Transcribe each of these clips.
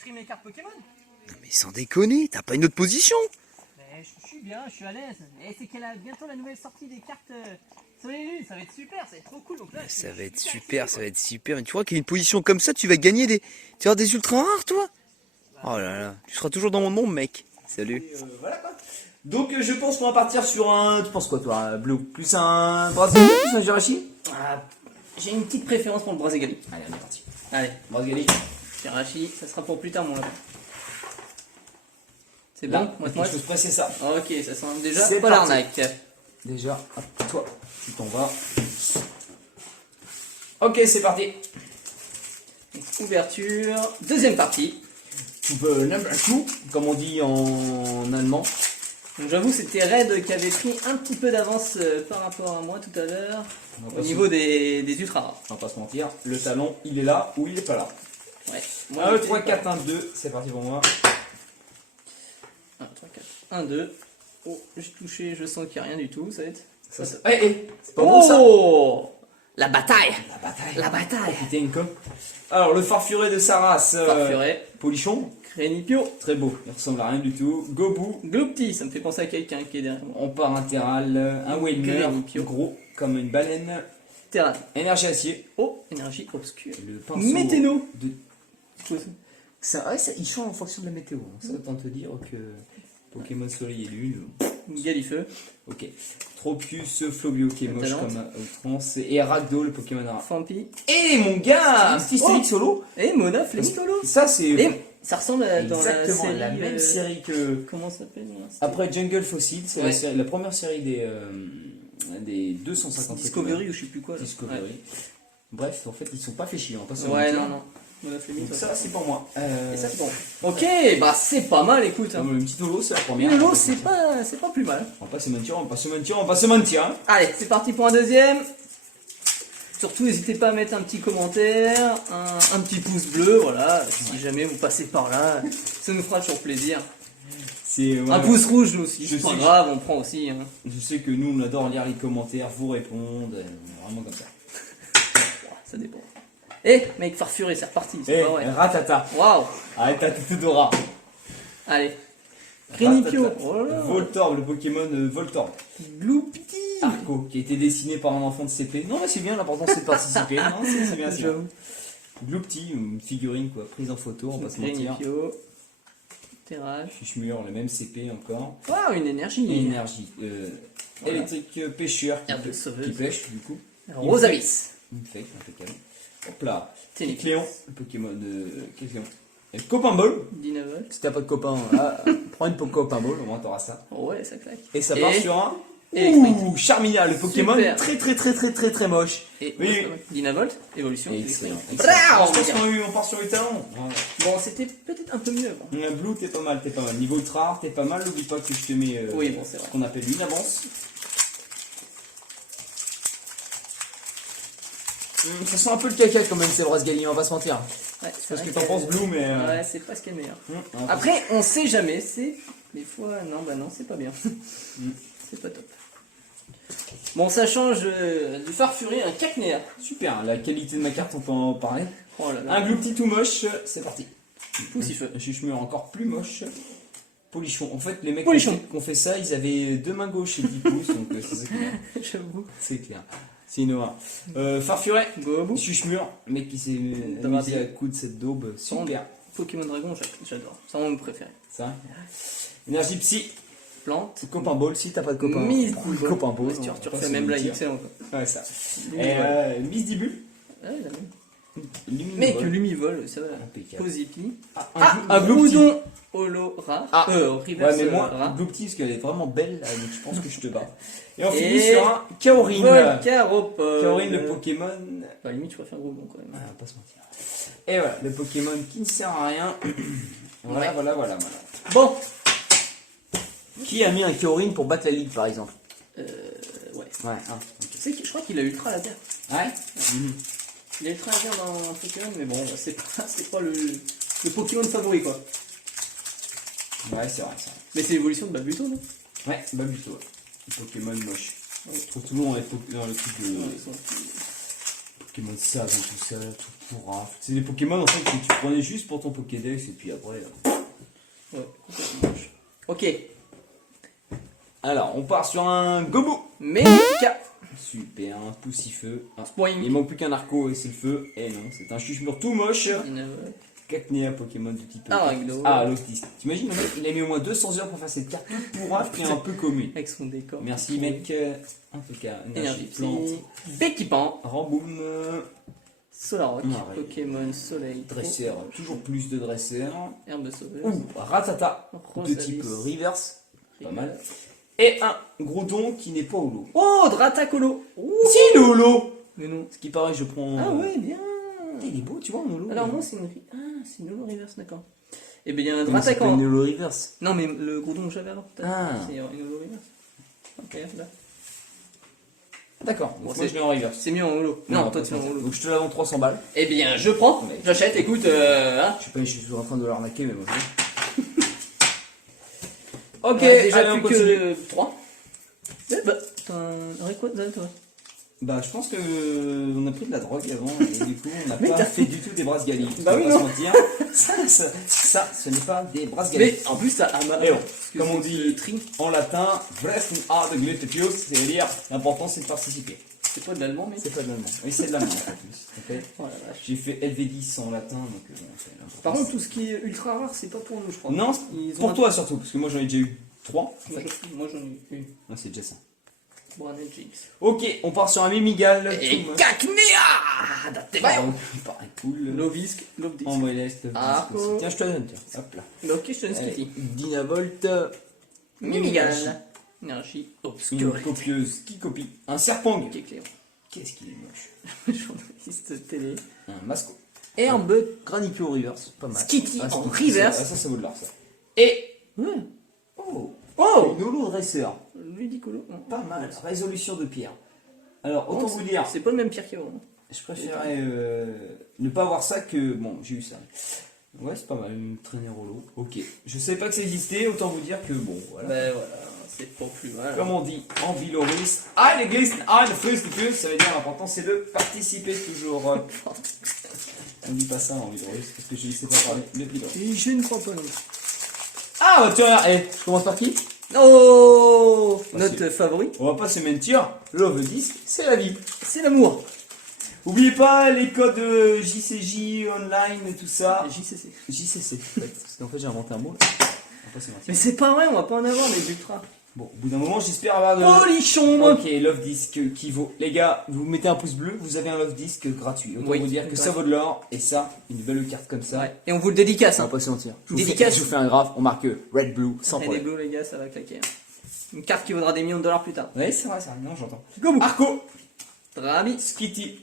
trie mes cartes Pokémon. Non mais sans déconner, t'as pas une autre position? Mais je suis bien, je suis à l'aise. Et c'est qu'elle a bientôt la nouvelle sortie des cartes sur les lunes, ça va être super, ça va être trop cool. Donc là, Ça va être super, ça va être super. Et tu vois qu'il y a une position comme ça, tu vas gagner des... Tu vas avoir des ultras rares, toi? Oh là là, tu seras toujours dans mon monde, mec. Salut. Voilà quoi. Donc je pense qu'on va partir sur un... Tu penses quoi toi, Blue? Plus un Brazilian, plus un Jirachi? J'ai une petite préférence pour le Braségali. Allez, on est parti. Allez, Brazili. Jirachi, ça sera pour plus tard mon lapin. C'est Là, bon, moi. je peux presser ça. Ok, ça sent déjà C'est pas parti. l'arnaque. Déjà, hop, toi, tu t'en vas. Ok, c'est parti. Ouverture, deuxième partie. Tu peux number two, comme on dit en allemand. Donc j'avoue c'était Red qui avait pris un petit peu d'avance par rapport à moi tout à l'heure au niveau des ultra rares. On va pas se mentir, le talon il est là ou il est pas là. Ouais. 1, 3, 4, 1, 2, c'est parti pour moi. 1, 3, 4, 1, 2. Oh, j'ai touché, je sens qu'il n'y a rien du tout, ça va être... C'est pas bon ça. Oh, la bataille. La bataille. La bataille. Putain, quoi. Alors, le farfuré de sa race. Farfuré. Polichon. Crénipio. Très beau. Il ressemble à rien du tout. Gobu. Glopti, ça me fait penser à quelqu'un qui est derrière moi. On part intéral. Un Waymer. Grénipio. Gros comme une baleine. Terran. Énergie acier. Oh, énergie obscure. Et le pinceau. Météno. Ça, il change en fonction de la météo. Ça autant te dire que Pokémon Soleil et Lune. Galifeu. Ok. Tropius, Flobio qui est moche Talente. comme outrance. Et Ragdoll, le Pokémon rare. Fampi. Et mon gars, un petit Stélix solo. Et Mona Flémicolo. Ça c'est Et ça ressemble à dans exactement la série. la même série que Comment ça s'appelle là, c'était après Jungle Fossil. C'est Ouais. la première série des 250 Discovery Pokémon. ou je sais plus quoi. Là. Discovery. Ouais. Bref, en fait, ils sont pas fait chier. On passe Ouais, non, non. Mona Donc Flémicolo. ça c'est pour moi. Et ça c'est bon. Ok, bah c'est pas mal, écoute. Hein. Une petite holo, c'est la première. Une lot, c'est pas plus mal. On va pas se mentir, on va pas se mentir, on va pas se mentir. Hein. Allez, c'est parti pour un deuxième. Surtout, n'hésitez pas à mettre un petit commentaire, un petit pouce bleu, voilà, si jamais vous passez par là, ça nous fera toujours plaisir. C'est Un pouce rouge, nous aussi, Je c'est pas sais que- grave, on prend aussi. Hein. Je sais que nous on adore lire les commentaires, vous répondre, on est vraiment comme ça. Ça dépend. Eh, mec, farfuré, c'est reparti, c'est Eh, pas vrai. ratata. Waouh. Arrête ta tête d'ora. Allez. Grénipio. Ratata. Oh là là. Voltorb, le Pokémon Voltorb. Gloupti. Arco, qui a été dessiné par un enfant de CP. Non, mais c'est bien, l'important c'est de participer. Non, c'est bien, c'est bien. J'avoue. Gloupti, une figurine quoi, prise en photo, on va pas se mentir. Grénipio. Terrage. Fichemur, le même CP encore. Waouh, une énergie. Et énergie. Voilà. Électrique pêcheur Herbe de sauveuse. qui pêche du coup. Rosavis. Infect, impeccable. Hop là. Téléki. Cléon, le Pokémon de. Quel Cléon? Et Copain Ball. Dinavol. Si t'as pas de copain, là, prends une Copain Ball, au moins t'auras ça. Oh ouais, ça claque. Et ça part Et- sur un. Électrique. Ouh, Charmilla, le Pokémon Super. très moche. Et Oui. Dinavolt, évolution. Excellent. électrique. excellent. Bravo, Je pense regarde. qu'on part sur les talons. Bon, c'était peut-être un peu mieux. Bon. Blue, t'es pas mal, t'es pas mal. Niveau ultra rare, t'es pas mal. N'oublie pas que je te mets Oui, bon, c'est vrai. ce qu'on appelle une avance. Ça sent un peu le caca quand même, c'est le Rasgali, on va pas se mentir. Ouais, C'est ce que t'en penses, Blue, mais. Ouais, c'est pas ce qui est le meilleur. Hum, Après, on sait jamais. C'est des fois, non, bah non, c'est pas bien. C'est pas top. Bon, ça change du farfuré à un cacnéa. Super, la qualité de ma carte, on peut en parler. Oh là là. Un Gloupti tout moche, c'est parti. Poussifeu. Un Chuchemur encore plus moche. Polichon. En fait, les mecs Polichon. qui ont fait ça, ils avaient deux mains gauches et 10 pouces, donc c'est ça qui est bien. J'avoue. C'est clair. C'est Noah. Farfuret, Gobu. Chuchemur, mec qui s'est amusé à coudre cette daube. Super. Pokémon Dragon, j'adore. C'est mon préféré. Ça. Énergie psy. Plante. Copain ball, si t'as pas de copain. Mise prends le Ball. copain ball. Ouais, tu on va pas refais se même la mentir. excellent quoi. Ouais, ça. Lumivol. Et Miss Dibul. Ouais, la même. Luminivol. Mec, Lumivol, ça va. Impeccable. Posipi. Un Gloupti. Groudon Holo rare. Ah. Reverse Ouais, mais moi, rare. Gloupti, parce qu'elle est vraiment belle, donc je pense que je te bats. Et on Et finit sur un Kaorin. Volcaropode. Kaorin, le Pokémon. Bah, limite, tu vas faire un gros bon quand même. Ah, on va pas se mentir. Et voilà, le Pokémon qui ne sert à rien. Voilà, Ouais. voilà. Bon. Qui a mis un Kaorin pour battre la ligue, par exemple? Ouais. Ouais, hein. Tu sais que je crois qu'il a ultra laser. Ouais. Il a ultra laser dans Pokémon, mais bon, c'est pas le Pokémon favori quoi. Ouais, c'est vrai. Mais c'est l'évolution de Babuto, non? Ouais, Babuto. Ouais. Pokémon moche. Ouais. Je trouve toujours dans le truc de. Ouais, ils sont- Pokémon Sable, tout ça, tout pourra. C'est des Pokémon en fait que tu prenais juste pour ton Pokédex et puis après. Ouais, complètement moche. Ok. Alors, on part sur un Gobu. Mega. Super, un poussifeu. Ah, Boing. il manque plus qu'un Arco et c'est le feu. Et non, c'est un Chuchemur tout moche. Cacnea, Pokémon de type. Aragno. Ah, Loftis. T'imagines, le mec, il a mis au moins 200 heures pour faire cette carte toute pourrave qui est un peu commune. Avec son décor. Merci, mec. En tout cas, Énergie plante. Psy. Béquipant. Ramboum. Solaroc. Ouais. Pokémon Soleil. Dresseur, toujours plus de dresseurs. Herbe sauveuse. Ouh, Ratata. De Rosalis. type reverse. Pas mal. Et un Groudon qui n'est pas holo. Oh, Dratacolo. Si, le holo. Mais non. Ce qui paraît, je prends. Ah ouais, bien. Il est beau, tu vois, en holo. Alors moi c'est une... Ah, c'est une holo reverse, d'accord. Et bien, Comment ça s'appelle, Dratacant. une holo reverse. Non, mais le Groudon que j'avais avant, peut-être. Ah. C'est une holo reverse. Ok, là. D'accord, Bon, moi c'est- je l'ai en reverse. C'est mieux en holo. Non, toi tu es en holo. Donc je te la vends 300 balles. Eh bien, je prends. Ouais. J'achète, écoute, hein. Je suis en train de l'arnaquer, mais bon. Ok, Ouais, déjà allez, on plus continue. que 3. Bah, t'aurais quoi dedans, toi? Bah, je pense que on a pris de la drogue avant et du coup on n'a Mais pas t'as- fait du tout des brasseries. Bah oui, on va non. pas se mentir. Ça, ce n'est pas des brasseries. Mais en plus, t'as Ama. Et bon, comme on dit en latin, Bresten a de Glittepius, c'est-à-dire l'important c'est de participer. C'est pas de l'allemand, mais. C'est pas de l'allemand. Oui, c'est de l'allemand en plus. Ok. Oh la vache. J'ai fait LV10 en latin, donc bon, c'est l'important. Par contre, tout ce qui est ultra rare, c'est pas pour nous, je crois. Non, Ils ont pour un- toi surtout, parce que moi j'en ai déjà eu 3. Moi j'en ai eu une. Non, c'est déjà ça. Branet Jinx. Ok, on part sur un Mimigal. Et tout moche. Cacnea Dattebayo. Pareil, cool. Lovisk, Lovdis. En modeste. Ah, oh. Tiens, je te donne, tiens. Hop là. Ok, je te donne Allez, Skitty. Dynavolt. Mimigal. Énergie Une obscure. copieuse qui copie. Un serpent. Ok, Cléo. Qu'est-ce qu'il est moche. Journaliste télé. Un masco. Et un bug Granipio reverse. Pas mal. Skitty Ah, en ça, reverse. ça vaut de l'or, ça. Et. Ouais. Oh. Oh Une holo dresseur. Ludicolo. Pas mal. Résolution de pierre. Alors, autant vous dire, C'est pas le même pire qu'avant. je préférais ne pas avoir ça que. Bon, j'ai eu ça. Ouais, c'est pas mal, une traînée holo. Ok. Je savais pas que ça existait, autant vous dire que bon, voilà. Ben voilà, c'est pas plus mal. Comme on dit en Viloris, eine Glisten, eine Frühstück, ça veut dire l'important c'est de participer toujours. On dit pas ça en Viloris, parce que je ne sais pas parler le Viloris. Et je ne crois pas non. Ah, bah tu regardes, je commence par qui? Oh Bah, notre c'est- favori, On va pas se mentir, Love Disc, c'est la vie. c'est l'amour. Oubliez pas les codes JCJ, online et tout ça. JCC. JCC, en fait, parce qu'en fait j'ai inventé un mot. Là. On va pas se mentir. Mais c'est pas vrai, on va pas en avoir des ultras. Bon, au bout d'un moment, j'espère avoir de. Polichon. Ok, Love Disc qui vaut. Les gars, vous mettez un pouce bleu, vous avez un Love Disc gratuit. Autant Oui, vous dire que ça vaut de l'or, et ça, une belle carte comme ça. Ouais. Et on vous le dédicace. On Hein. va pas se mentir. Dédicace. Je vous fais un graphe, on marque Red Blue sans Et les problème. bleus, les gars, ça va claquer. Hein. Une carte qui vaudra des millions de dollars plus tard. Oui, c'est vrai, non, j'entends. Gomu. Arco, Drabi, Skitty.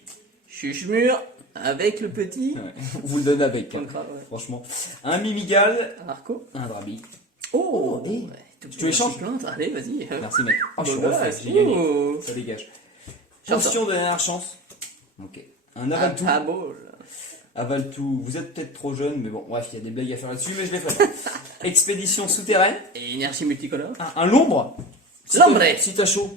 Chuchemur, avec le petit. Ouais, on vous le donne avec, hein, Concra, ouais. franchement. Un Mimigal, Arco. un Drabi. Oh, et- ouais. tu l'échanges Allez, vas-y. Merci mec. Oh, je suis Voilà, refait, j'ai gagné. oh. Ça dégage. J'entends. Potion de dernière chance. Ok. Un Avaltou. Ah, ball. Avaltou, vous êtes peut-être trop jeune, mais bon, bref, il y a des blagues à faire là-dessus, mais je les ferai pas. Expédition souterraine. Et énergie multicolore. Un Lombre. Lombre. Si t'as chaud.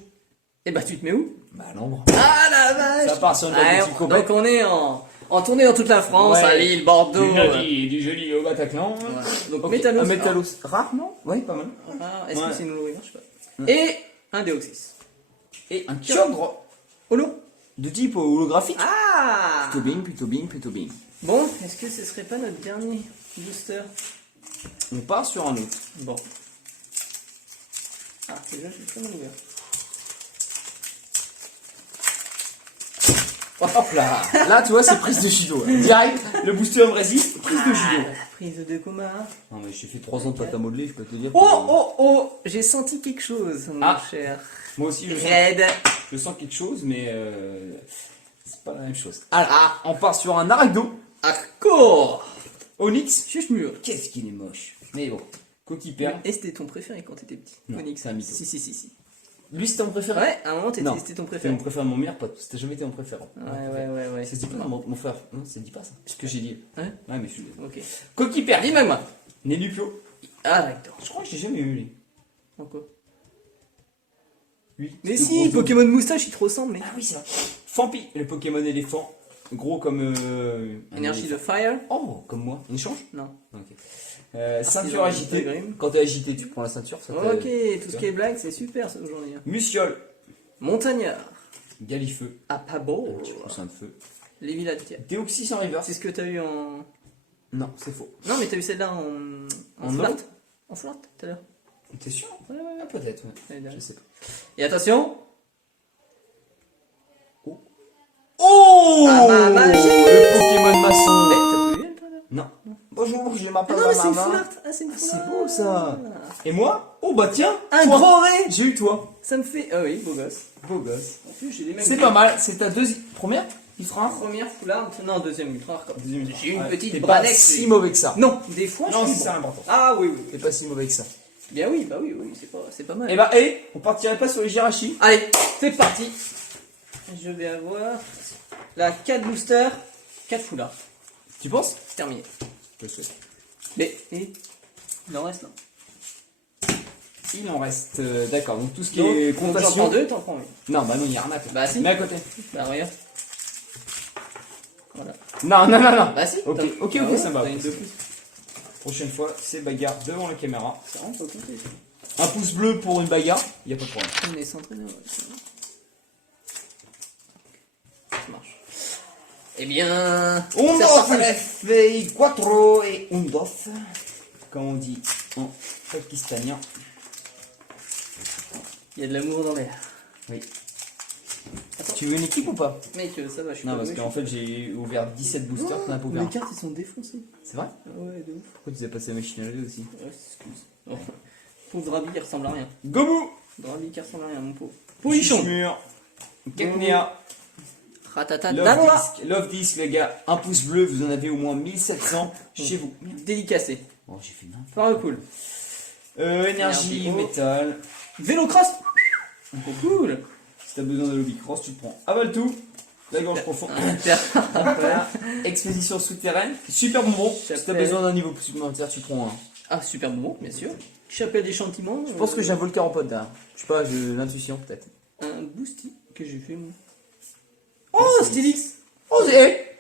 Et bah, tu te mets où? Bah, Lombre. Ah la vache! Ça part sur une Ouais, petite compète. donc on est en tournée dans toute la France, Ouais. à Lille, Bordeaux. Du joli au Bataclan. Voilà. Donc Ok, Métalos. Un Métalos. Rare, non? Oui, pas mal. Ah, est-ce Ouais. que c'est une holo reverse? Je sais pas. Et un Deoxys. Et un Kyogre Holo? de type holographique. Ah! Plutôt bien, plutôt bien, plutôt bien. Bon, est-ce que ce serait pas notre dernier booster? On part sur un autre. Bon. Ah, déjà, je suis très mal ouvert. Hop là. Là, tu vois, c'est prise de judo. Là. Direct, le booster me résiste, prise de judo. La prise de coma. Non, mais j'ai fait 3 ans de pâte à modeler, je peux te dire. Oh, oh, oh! J'ai senti quelque chose, mon Ah. cher. Moi aussi, Red. je sens quelque chose, mais c'est pas la même chose. Alors, on part sur un Aragdo. Accord! Onyx. Chuchemur. Qu'est-ce qu'il est moche. Mais bon, coquille perd. Et c'était ton préféré quand t'étais petit? Non, Onyx. c'est un mytho. Si. Lui, c'était mon préféré. Ouais, à un moment, Non. c'était ton C'est préféré. mon préféré, mon meilleur pote. C'était jamais été mon préféré. Ouais. Ça se dit pas, mon frère. Non, ça se dit pas ça. Ce que j'ai dit. Ouais. Ouais, mais je suis. Ok. Coquille perd. Dis-moi, moi. Nélupio. Ah, d'accord. Je crois que j'ai jamais eu lui. Encore. Lui. Mais ce si, gros Pokémon Moustache, il te ressemble, mais. Ah oui, c'est vrai. Fampi, le Pokémon éléphant. Gros comme. un Énergie de éléphant. fire. Oh, comme moi. Une échange. Non. Ok. Ceinture Artisan agitée. de Grim. Quand t'es agité, tu prends la ceinture. Ça Ok, t'aide. tout ce qui est blague, c'est super ça aujourd'hui. hein. Musiole. Montagnard. Galifeu. Apabo. Un petit poussin de feu. Lévilatia. Déoxy sans reverse. C'est ce que t'as eu en. Non, c'est faux. Non, mais t'as eu celle-là en. En En flirt. mode En flirt tout à l'heure. T'es sûr? Ouais, peut-être. Ouais. L'année dernière. Je sais pas. Et attention. Oh Ah bah, magie. Le Pokémon maçon. Mais t'as plus eu elle, toi, là Non. Bonjour, je Ah m'appelle non, mais c'est une Maman. flirt. Ah, c'est une flirt. C'est beau, ça. Et moi? Oh bah tiens, Un toi. grand ré. J'ai eu toi. Ça me fait. Ah oui, beau gosse. Beau gosse. En plus, j'ai les mêmes. C'est pas mal, c'est ta deuxième. Première? Ultra? Première foulard. Non, deuxième ultra. Deuxième. J'ai une Ouais, petite t'es pas Branex. si mauvais que ça. Non, des fois, Non, je c'est suis ça bon. l'important. Ah oui, oui. T'es pas si mauvais que ça. Bien oui, bah oui, c'est pas mal. Et bah, on partirait pas sur les Jirachi? Allez, c'est parti. Je vais avoir la 4 booster, 4 foulards. Tu penses? Terminé. Je le souhaite. Mais, il en reste là. Il en reste. D'accord, donc tout ce qui Donc, est j'en prends comptation. 2, t'en prends une. Non, bah non, il y a arnaque. Bah si. Mets à côté. Bah regarde. Voilà. Non. Bah si. Ok, t'as- ok, bah ouais, ça va. t'as une de plus. Prochaine fois, c'est bagarre devant la caméra. C'est vraiment pas compté. Un pouce bleu pour une bagarre, y a pas de problème. On est centré là, ouais, c'est bon. Ça marche. Eh bien. Un c'est dos, reparti. fei quattro et un dos. Comme on dit en pakistanien. Il y a de l'amour dans l'air. Oui. Attends. Tu veux une équipe ou pas? Mec, ça va, je suis Non, pas parce doué, qu'en fait, j'ai ouvert 17 boosters, t'en as pas ouvert. Les cartes, ils sont défoncées. C'est vrai? Ah ouais, de ouf. Pourquoi tu as passé la machine à laver aussi? Ouais, excuse. Oh. Pauvre Drabi, il ressemble à rien. Gomu! Drabi qui ressemble à rien, mon pauvre. Polichon! Polichon. Cacnea! Ratata Love danois. disc, love disc, les gars. Un pouce bleu, vous en avez au moins 1700 chez vous. Dédicacé. Oh, j'ai fait n'importe Par le cool. énergie, Énergie, métal. Vélocross. Cool. Si t'as besoin de lobby cross, tu prends. Avale tout. La gorge profonde. Voilà. Expédition souterraine. Super bonbon. Si t'as Chapelle. besoin d'un niveau supplémentaire, tu prends un. Ah, super bon, bien sûr. Chapelle des chantiments. Je pense que j'ai un volcaropode derrière. Je sais pas, j'ai l'intuition peut-être. Un boosty que j'ai fait, moi. Oh, Stylix. Oh, c'est.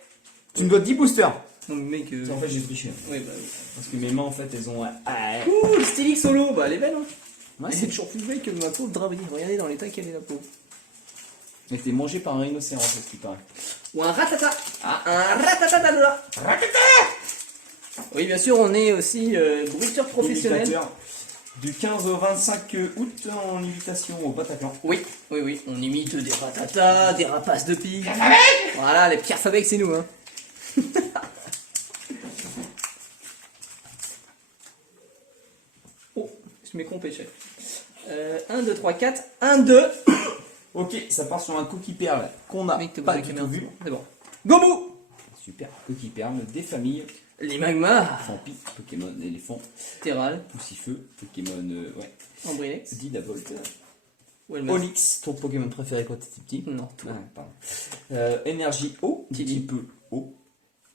Tu me dois 10 boosters. Non, mais mec. En fait, j'ai triché. Ouais, bah oui. Parce que mes mains, en fait, elles ont. Cool, Stylix solo. Bah, elle est belle, hein. Ouais, C'est toujours plus belle que ma pauvre Drabi. Regardez dans l'état qu'elle est, la pauvre. Mais t'es mangé par un rhinocéros, c'est ce qui paraît. Ou un ratata. Ah, un ratata danois. Oui, bien sûr, on est aussi bruiteur professionnel. Imitateur. Du 15 au 25 août en invitation au Bataclan. Oui, on imite des ratatas, des rapaces de pique. Voilà, les Pierre Fabec, c'est nous, hein. Oh, je m'ai trompé, chef. 1, 2, 3, 4, 1, 2. Ok, ça part sur un cookie perle qu'on a Mec, t'es pas pas du tout vu. c'est bon. Gomu. Super, cookie perle des familles. Les magmas. Fampi, Pokémon éléphant, Terral, Poussifeu, Pokémon ouais, Ambrilex. Didavolt, Welmas. Onix, ton Pokémon préféré quand t'étais petit. Non, toi. Ah, pardon. Énergie eau, un Tilly. petit peu eau.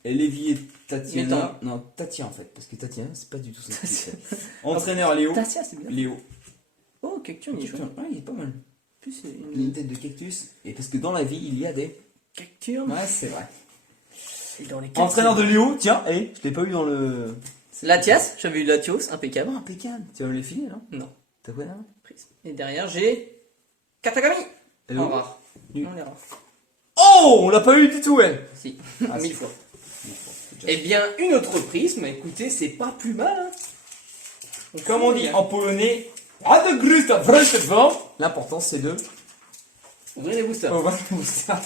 Et Lévier Tatiana. Métal. Non, Tatia en fait, parce que Tatiana c'est pas du tout ça. Entraîneur Léo. Tassia, c'est bien. Léo. Oh, Cacturne, il est chouette. Ouais, il est pas mal. En plus, c'est Il a une tête de cactus. Et parce que dans la vie, il y a des. Cacturne. Ouais, c'est vrai. Et dans les Entraîneur de Léo, tiens, je l'ai pas eu dans le. Latias, j'avais eu Latios, impeccable. Impeccable. Tu vas me les filer là? Non, T'as quoi là? prise. Et derrière, j'ai Katagami. Hello. En rare. Nul. Non, les rares. Oh, on l'a pas eu du tout, elle. Si, Ah, 1000 si. fois. Eh bien, une autre prise, mais écoutez, c'est pas plus mal. Hein. Comme on dit en polonais, l'important c'est de. Ouvrez les boosters. Oh, voilà, ça.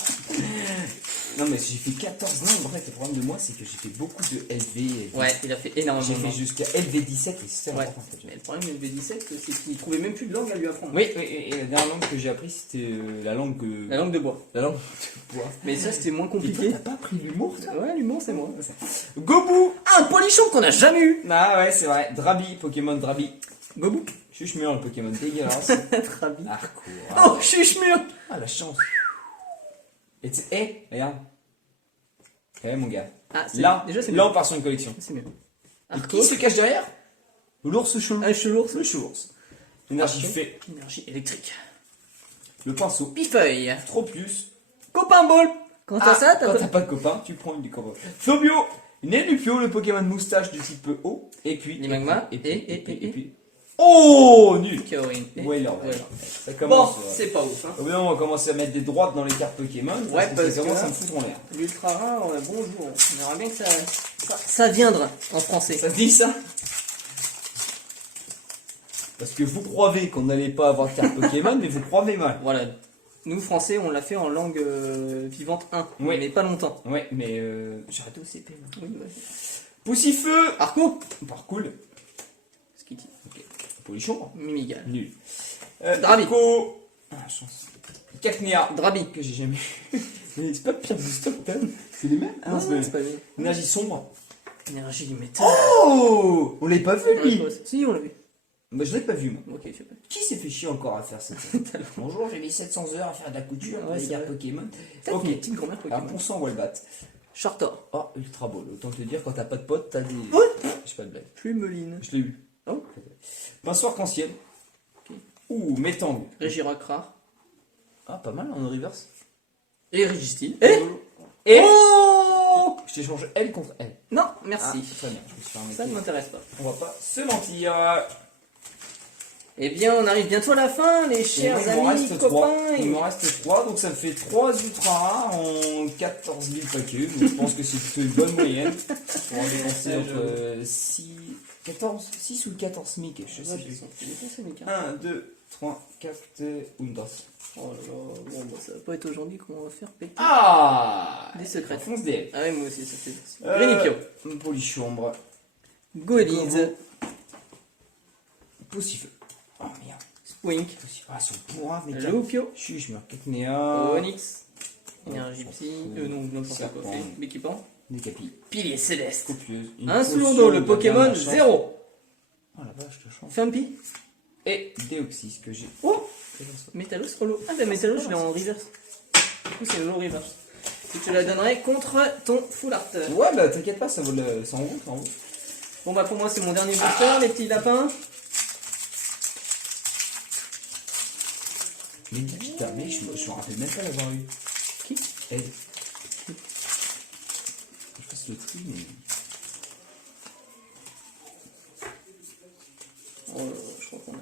Non, mais j'ai fait 14 ans. En fait, le problème de moi, c'est que j'ai fait beaucoup de LV. Ouais, il a fait énormément. J'ai de fait langues. jusqu'à LV17 et c'est Ouais. important en fait. Mais le problème de V17, c'est qu'il trouvait même plus de langue à lui apprendre. Oui, et la dernière langue que j'ai appris, c'était la langue que. La langue de bois. La langue de bois. Mais ça, c'était moins Et toi, compliqué. t'as pas appris l'humour, toi? Ouais, l'humour, c'est moi. Gobu. Ah, un polichon qu'on a jamais eu. Ah ouais, c'est vrai. Drabi, Pokémon Drabi. Gobou. Chuchemur, le Pokémon dégueulasse. Rabi. Hardcore. Oh, chuchemur. Ah, la chance. Et tu sais, regarde. Ouais, mon gars. Ah, c'est Là, déjà, c'est là, mieux. on part sur une collection. C'est mieux. Et Arcos. qui se cache derrière? L'ours chelou. Un chelours. Le chelou. Énergie Arcos. fait. Énergie électrique. Le pinceau. Pifeuille. Trop plus. Copain ball. Quand t'as ça, quand t'as pas de copain, tu prends une du combo. Flobio, une Elupio, le Pokémon moustache du type eau. Et puis. Les magmas. Et puis. Oh, nul! Kaorin. Wailer. Voilà. Ça Bon, commence. c'est pas ouf. Hein. Au bout d'un moment, on va commencer à mettre des droites dans les cartes Pokémon. Ouais, parce ça commence que- à me foutre en l'air. L'ultra rare, bonjour. On aimerait bien que ça viendra en français. Ça se dit ça? Parce que vous croyez qu'on n'allait pas avoir de carte Pokémon, mais vous croyez mal. Voilà. Nous, français, on l'a fait en langue vivante 1. Ouais. Mais pas longtemps. Ouais, mais j'ai arrêté au CP. moi. Oui, ouais. Poussifeu! Arco. Par cool. Skitty. Ok. Polichon. Mimigal. Nul. Drabi. Draco. Ah, chance. Cacnea. Drabi. Que j'ai jamais eu. Mais c'est pas pire du Stockton. C'est les mêmes? Ah, non, c'est pas les mêmes. pas bien. Énergie sombre. Énergie du métal. Oh! On l'avait pas vu, lui! Si, on l'a vu. Bah, je l'ai pas vu, moi. Ok, je sais pas. Qui s'est fait chier encore à faire ça? Bonjour, j'ai mis 700 heures à faire de la couture pour Ouais, les c'est cartes vrai. Pokémon. Ok. Ok. Une petite grand-mère Un Pokémon. bon sang Walbat. Chartor. Oh, ultra beau. Autant te dire, quand t'as pas de potes, t'as des. Ouais. J'ai pas de blague. Plumeline. Je l'ai eu. Oh. Pinceau arc-en-ciel. Ok. Ouh, Métang. Régiroc rare. Ah, pas mal en reverse. Et Régistil. Et Oh je t'échange elle contre elle. Non, Ah, merci. très bien. Je me suis fait Ça ne remettre. m'intéresse pas. On va pas se mentir. Eh bien, on arrive bientôt à la fin, les chers il m'en amis, reste 3. copains. Il m'en reste 3, donc ça me fait 3 ultra rares en 14 000 paquets. Donc je pense que c'est plutôt une bonne moyenne. On va dépenser entre 6 ou 14 000, je sais plus. 1, 2, 3, 4, Windows. Oh là là, bon, bah, ça va pas être aujourd'hui qu'on va faire péter. Ah! Des secrets. Fonce DL. Ah ouais, moi aussi, ça fait. Greninpio. Polichombre. Goelise. Poussifeu. Oh merde. Spwink. Ah, ils sont pourraves, mais Loupio. je meurs Cacnea. Onyx. Énergie psy. Non, n'importe quoi. Serpent. L'équipant. Décapi. Pilier céleste. Copieuse. Un Sourdo, le Pokémon 0. Oh la vache, je chante. Fampi. Et Deoxys que j'ai. Oh Métalos Rolo. Ah bah Métalos, je l'ai en reverse. Du coup, c'est le low reverse. Je te la donnerai contre ton full art. Ouais, bah t'inquiète pas, ça vaut le. Ça en vaut, ça en vaut. Bon bah pour moi c'est mon dernier booster, les petits lapins. Mais putain, mais je me rappelle même pas l'avoir eu. Qui Elle. Je fasse le tri, mais. Oh, je crois qu'on a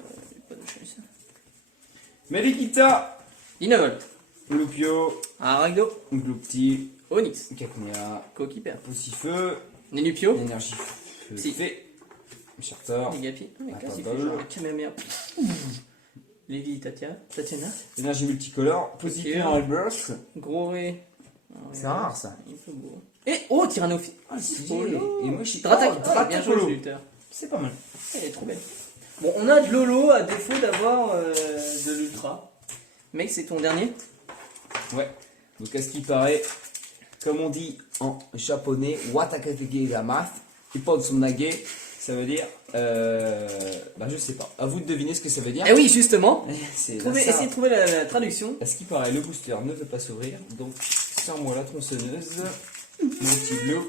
pas de chance. Melikita. Innovol. Lupio. Aragdo. Gloupti. Onyx. Cacnea. Coquipère. Poussifeu. Nenupio. Énergie. Si. Fait. Charter. Negapi. Oh, mais Ah, qu'est-ce qu'il pas fait mal. genre Kamehameha. Lévi Tatiana. Énergie multicolore. Positif Ok. en burst. Gros Ré. C'est rare ça. Il est peu beau. Et oh Tyrannophile. Ah, si. Oh là. Et moi je suis. Dratak. Oh, Ah, bien joué Dratapolo. le lutteur. C'est pas mal. Elle est trop belle. Bon, on a de Lolo à défaut d'avoir de l'ultra. Mec, c'est ton dernier. Ouais. Donc à ce qui paraît, comme on dit en japonais, watakatege gamath, iponsonage, ça veut dire, bah je sais pas. À vous de deviner ce que ça veut dire. Eh oui, justement. C'est Essayez de trouver la traduction. À ce qui paraît, le booster ne veut pas s'ouvrir, donc sors-moi la tronçonneuse, mon petit bleu.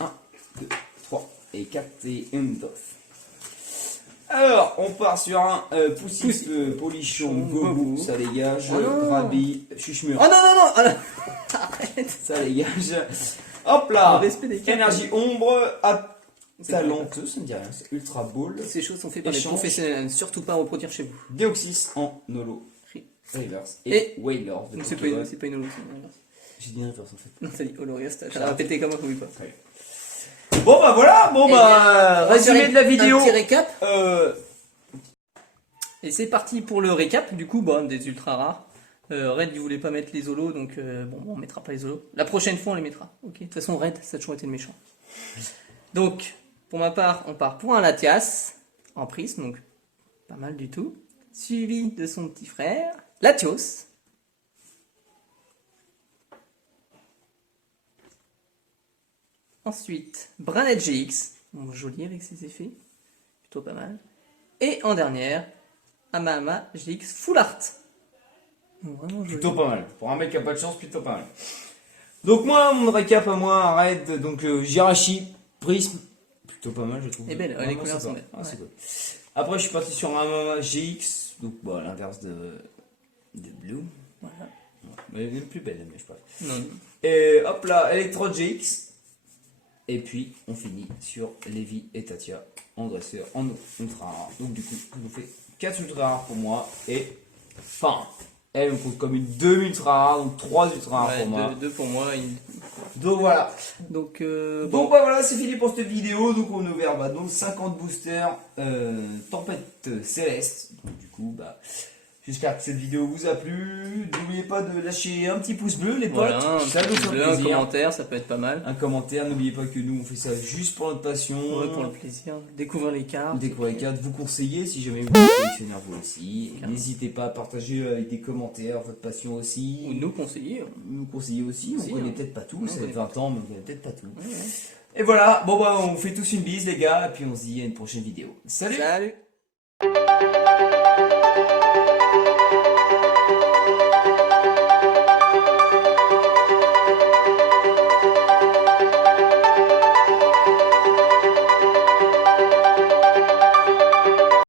Un, 2, 3 et 4 et 1, 2. Alors, on part sur un poussif polichon gogo, ça dégage, Oh non. Drabi, chuchemur, Oh non, non, non. Ah, non. Arrête. ça dégage. Hop là, Le respect des cartes. énergie ombre, C'est talenteux, ça me dit rien, c'est ultra ball. Ces choses sont faites par des Échange. professionnels, à ne surtout pas reproduire chez vous. Deoxys en nolo, reverse Et- et Wailord. Donc c'est pas une holo, c'est une reverse. J'ai dit reverse en fait. Non, ça dit Olorias, t'as répété comme un fou ou pas. Bon bah voilà, bon Eh bah bien, on va résumé faire de la vidéo. Un petit récap. Euh, Et c'est parti pour le récap, du coup, bon, des ultra rares. Red, il voulait pas mettre les holos, donc bon, on mettra pas les holos. La prochaine fois, on les mettra. Ok. De toute façon, Red, ça a toujours été le méchant. Donc, pour ma part, on part pour un Latias en prisme, donc pas mal du tout. Suivi de son petit frère, Latios. Ensuite, Branet GX, bon, joli avec ses effets, plutôt pas mal. Et en dernière, Amahama GX Full Art. Donc, vraiment joli. plutôt pas mal. Pour un mec qui a pas de chance, plutôt pas mal. Donc moi, mon récap à moi, arrête. Donc Jirachi, prisme, plutôt pas mal je trouve. Et belle, les Vraiment, couleurs c'est sont pas- belles. Ah, c'est Ouais. cool. Après, je suis parti sur un GX, donc bon, à l'inverse de Blue. Voilà. Elle est plus belle, mais je sais pas. Non. Et hop là, Electro GX. Et puis, on finit sur Lévi et Tatia en dresseur, en ultra rare. Donc, du coup, ça nous fait 4 ultra rares pour moi. Et, enfin, elle me compte comme une 2 ultra rares, donc 3 ultra rares Ouais, pour moi. deux pour moi. Donc, voilà. Donc, Donc bah, voilà, c'est fini pour cette vidéo. Donc on a ouvert donc 50 boosters Tempête Céleste. Donc du coup, bah, j'espère que cette vidéo vous a plu. N'oubliez pas de lâcher un petit pouce bleu, les potes. voilà, Ça un nous petit fait bleu, un plaisir. commentaire, ça peut être pas mal. Un commentaire. N'oubliez pas que nous on fait ça juste pour notre passion. Ouais, pour le plaisir. Découvrir les cartes. Découvrir les cartes, vous conseiller si jamais vous êtes collectionneur vous aussi. N'hésitez pas à partager avec des commentaires votre passion aussi. Ou nous conseiller. Nous conseiller aussi. On Si, connaît hein. peut-être pas tout. On Ça fait connaît 20 ans, mais on connaît peut-être pas tout. Ouais, ouais. Et voilà, bon bah on vous fait tous une bise les gars, et puis on se dit à une prochaine vidéo. Salut! Salut.